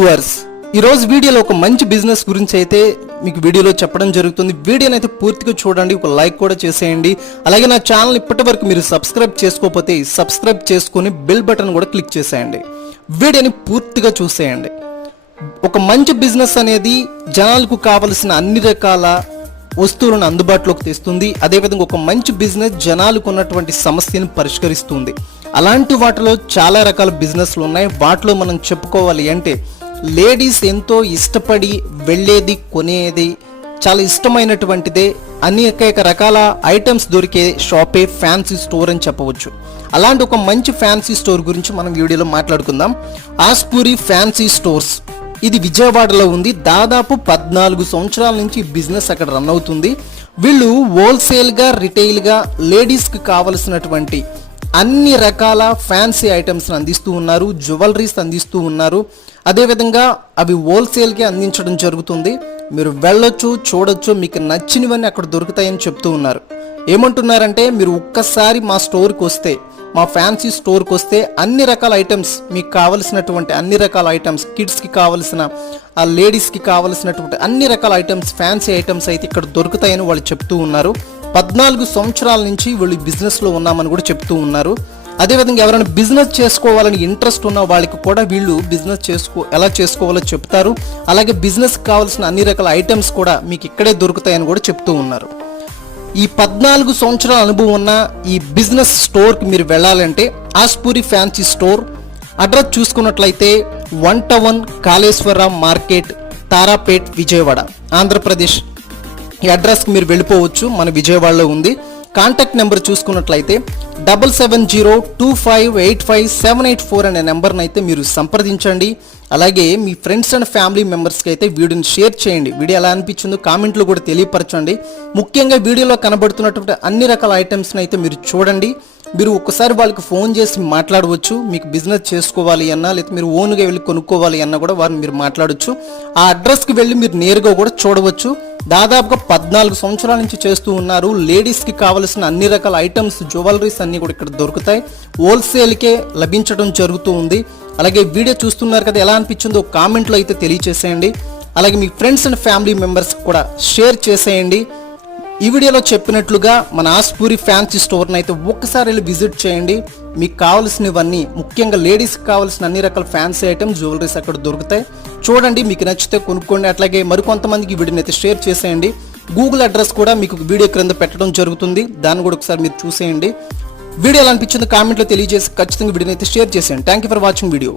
Viewers ఈరోజు వీడియోలో ఒక మంచి బిజినెస్ గురించి అయితే మీకు వీడియోలో చెప్పడం జరుగుతుంది. వీడియోని అయితే పూర్తిగా చూడండి ఒక లైక్ కూడా చేసేయండి. అలాగే నా ఛానల్ ఇప్పటి వరకు మీరు సబ్స్క్రైబ్ చేసుకోకపోతే సబ్స్క్రైబ్ చేసుకొని బెల్ బటన్ కూడా క్లిక్ చేసేయండి. వీడియోని పూర్తిగా చూసేయండి. ఒక మంచి బిజినెస్ అనేది జనాలకు కావలసిన అన్ని రకాల వస్తువులను అందుబాటులోకి తెస్తుంది. అదేవిధంగా ఒక మంచి బిజినెస్ జనాలకు ఉన్నటువంటి సమస్యను పరిష్కరిస్తుంది. అలాంటి వాటిలో చాలా రకాల బిజినెస్లు ఉన్నాయి. వాటిలో మనం చెప్పుకోవాలి అంటే లేడీస్ ఎంతో ఇష్టపడి వెళ్ళేది కొనేది చాలా ఇష్టమైనటువంటిదే. అనేక రకాల ఐటమ్స్ దొరికే షాపే ఫ్యాన్సీ స్టోర్ అని చెప్పవచ్చు. అలాంటి ఒక మంచి ఫ్యాన్సీ స్టోర్ గురించి మనం వీడియోలో మాట్లాడుకుందాం. Aspuri fancy stores. ఇది విజయవాడలో ఉంది. దాదాపు పద్నాలుగు సంవత్సరాల నుంచి బిజినెస్ అక్కడ రన్ అవుతుంది. వీళ్ళు హోల్సేల్గా రిటైల్గా లేడీస్కి కావలసినటువంటి అన్ని రకాల ఫ్యాన్సీ ఐటమ్స్ని అందిస్తూ ఉన్నారు జ్యువెలరీస్ అందిస్తూ ఉన్నారు. అదేవిధంగా అవి హోల్సేల్కి అందించడం జరుగుతుంది. మీరు వెళ్ళొచ్చు చూడొచ్చు మీకు నచ్చినవన్నీ అక్కడ దొరుకుతాయని చెప్తూ ఉన్నారు. ఏమంటున్నారంటే మీరు ఒక్కసారి మా స్టోర్కి వస్తే మా ఫ్యాన్సీ స్టోర్కి వస్తే అన్ని రకాల ఐటమ్స్ మీకు కావలసినటువంటి అన్ని రకాల ఐటమ్స్ కిడ్స్కి కావలసిన ఆ లేడీస్కి కావలసినటువంటి అన్ని రకాల ఐటమ్స్ ఫ్యాన్సీ ఐటమ్స్ అయితే ఇక్కడ దొరుకుతాయని వాళ్ళు చెప్తూ ఉన్నారు. పద్నాలుగు సంవత్సరాల నుంచి వీళ్ళు బిజినెస్లో ఉన్నామని కూడా చెప్తూ ఉన్నారు. అదేవిధంగా ఎవరైనా బిజినెస్ చేసుకోవాలని ఇంట్రెస్ట్ ఉన్న వాళ్ళకి కూడా వీళ్ళు బిజినెస్ చేసుకో ఎలా చేసుకోవాలో చెప్తారు. అలాగే బిజినెస్ కావాల్సిన అన్ని రకాల ఐటమ్స్ కూడా మీకు ఇక్కడే దొరుకుతాయని కూడా చెప్తూ ఉన్నారు. ఈ పద్నాలుగు సంవత్సరాల అనుభవం ఉన్న ఈ బిజినెస్ స్టోర్కి మీరు వెళ్ళాలంటే ఆస్పూరి ఫ్యాన్సీ స్టోర్ అడ్రస్ చూసుకున్నట్లయితే one town Kaleswararao market Tarapet Vijayawada Andhra Pradesh. ఈ అడ్రస్కి మీరు వెళ్ళిపోవచ్చు. మన విజయవాడలో ఉంది. కాంటాక్ట్ నెంబర్ చూసుకున్నట్లయితే double seven zero two five eight five seven eight four అనే నెంబర్ని అయితే మీరు సంప్రదించండి. అలాగే మీ ఫ్రెండ్స్ అండ్ ఫ్యామిలీ మెంబర్స్కి అయితే వీడియోని షేర్ చేయండి. వీడియో ఎలా అనిపించిందో కామెంట్లో కూడా తెలియపరచండి. ముఖ్యంగా వీడియోలో కనబడుతున్నటువంటి అన్ని రకాల ఐటమ్స్ని అయితే మీరు చూడండి. మీరు ఒక్కసారి వాళ్ళకి ఫోన్ చేసి మాట్లాడవచ్చు మీకు బిజినెస్ చేసుకోవాలి అన్నా లేదా మీరు ఓన్గా వెళ్ళి కొనుక్కోవాలి అన్నా కూడా వారిని మీరు మాట్లాడవచ్చు ఆ అడ్రస్కి వెళ్ళి మీరు నేరుగా కూడా చూడవచ్చు. దాదాపుగా పద్నాలుగు సంవత్సరాల నుంచి చేస్తూ ఉన్నారు. లేడీస్కి కావలసిన అన్ని రకాల ఐటమ్స్ జ్యువెలరీస్ అన్నీ కూడా ఇక్కడ దొరుకుతాయి. హోల్సేల్కే లభించడం జరుగుతూ ఉంది. అలాగే వీడియో చూస్తున్నారు కదా ఎలా అనిపించిందో కామెంట్లో అయితే తెలియచేసేయండి. అలాగే మీ ఫ్రెండ్స్ అండ్ ఫ్యామిలీ మెంబర్స్ కూడా షేర్ చేసేయండి. ఈ వీడియోలో చెప్పినట్లుగా మన ఆస్పూరి ఫ్యాన్సీ స్టోర్ని అయితే ఒక్కసారి వెళ్ళి విజిట్ చేయండి. మీకు కావాల్సినవన్నీ ముఖ్యంగా లేడీస్కి కావాల్సిన అన్ని రకాల ఫ్యాన్సీ ఐటమ్స్ జ్యువెలరీస్ అక్కడ దొరుకుతాయి. చూడండి మీకు నచ్చితే కొనుక్కోండి. అట్లాగే మరికొంతమందికి వీడియోని అయితే షేర్ చేసేయండి. గూగుల్ అడ్రస్ కూడా మీకు వీడియో క్రింద పెట్టడం జరుగుతుంది. దాన్ని కూడా ఒకసారి మీరు చూసేయండి. వీడియో ఎలా అనిపించిందో కామెంట్లో తెలియజేసి ఖచ్చితంగా వీడియోని అయితే షేర్ చేసేయండి. Thank you for watching video